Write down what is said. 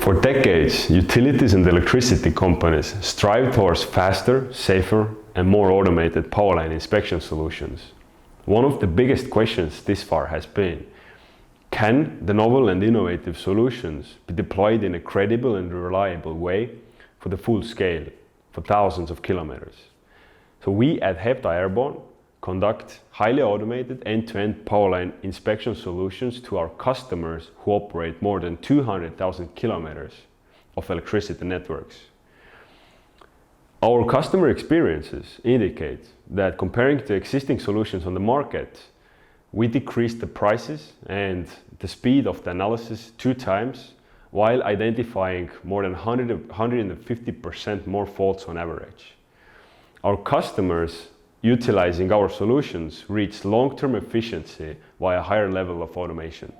For decades, utilities and electricity companies strive towards faster, safer, and more automated powerline inspection solutions. One of the biggest questions this far has been, can the novel and innovative solutions be deployed in a credible and reliable way for the full scale, for thousands of kilometers? So we at Hepta Airborne conduct highly automated end-to-end powerline inspection solutions to our customers who operate more than 200,000 kilometers of electricity networks. Our customer experiences indicate that comparing to existing solutions on the market, we decreased the prices and the speed of the analysis 2 times while identifying more than 150% more faults on average. Our customers utilizing our solutions reach long-term efficiency via a higher level of automation.